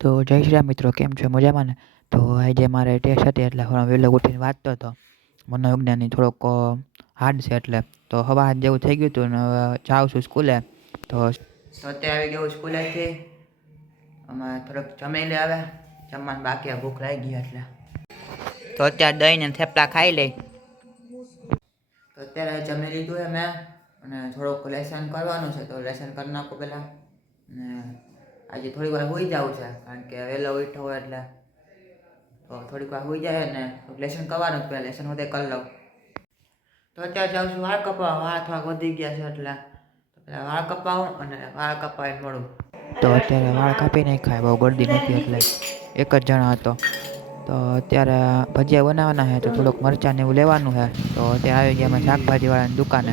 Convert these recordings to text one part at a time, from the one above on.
તો જય શ્રી રામ મિત્રો, કેમ છો? મજામાં ને? તો આજે મારે ટેસ્ટ હતી એટલે હું વહેલો ઉઠીને વાંચતો હતો. મનોવિજ્ઞાનની થોડોક હાર્ડ છે એટલે તો હવા જેવું થઈ ગયું હતું ને હવે જાઉં છું સ્કૂલે. તો અત્યારે આવી ગયું સ્કૂલેથી. અમે થોડોક જમી લે આવે, જમવાનું બાકી ભૂખ લાગી ગઈ એટલે તો અત્યારે દહીં ને થેપલા ખાઈ લઈ. તો અત્યારે જમી લીધું છે મેં અને થોડુંક લેસન કરવાનું છે તો લેસન કરી નાખું પહેલાં. ને આજે થોડીક વાર હોઈ જવું છે કારણ કે વહેલો ઉઠ્યો હોય એટલે તો થોડીક વાર હોઈ જાય ને લેસન કરવાનું જ, પહેલાં લેસન વધે કરી લઉં. તો અત્યારે જાઉં છું વાળ કપાવવા. વાળ થોડાક વધી ગયા છે એટલે પહેલાં વાળ કપાવું અને વાળ કપાવીને મળું. તો અત્યારે વાળ કાપી નાખ્યા, બહુ ગરદી નહોતી એટલે એક જ જણા હતો. તો અત્યારે ભજીયા બનાવવાના છે તો થોડુંક મરચાં ને એવું લેવાનું છે. તો અત્યારે આવી ગયા અમે શાકભાજીવાળાની દુકાને.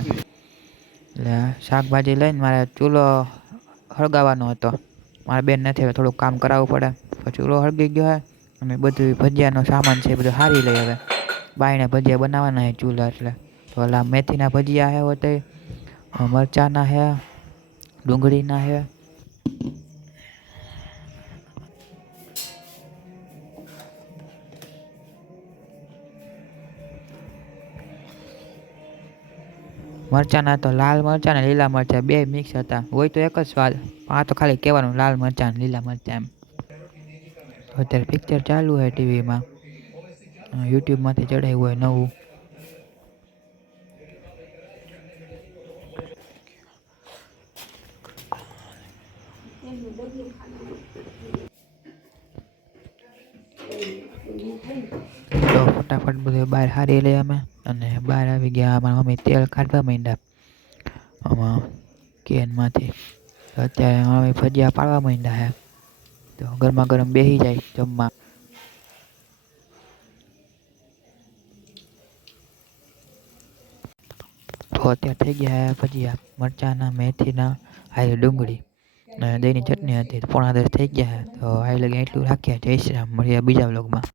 એટલે શાકભાજી લઈને મારે ચૂલો સળગાવવાનો હતો. મારા બેન નથી હવે થોડુંક કામ કરાવવું પડે. તો ચૂલો સળગી ગયો છે અને બધું ભજીયાનો સામાન છે એ બધું હારી લઈ હવે. બાયણે ભજીયા બનાવવાના છે ચૂલા એટલે. તો ઓલા મેથીના ભજીયા છે હોતે, મરચાંના છે, ડુંગળીના છે. મરચાંના તો લાલ મરચાં ને લીલા મરચાં બે મિક્સ હતા, હોય તો એક જ સ્વાદ. આ તો ખાલી કહેવાનું લાલ મરચાં ને લીલા મરચાં એમ. તો અત્યારે પિક્ચર ચાલુ હોય ટીવીમાં, યુટ્યુબમાંથી ચડાવ્યું હોય નવું. તો ફટાફટ બધું બહાર હારી લઈએ અમે અને બહાર આવી ગયા. મારા મમ્મી તેલ કાઢવા માંડ્યા આમાં કેનમાંથી. અત્યારે મમ્મી ભજીયા પાડવા માંડ્યા છે તો ગરમા ગરમ બેસી જાય જમવા. તો અત્યારે થઈ ગયા ભજીયા મરચાંના, મેથીના, હારી ડુંગળી અને દહીંની ચટણી હતી. 9:30 થઈ ગયા. તો આ લગી એટલું રાખીએ. જય શ્રી રામ, મળીએ બીજા વ્લોગમાં.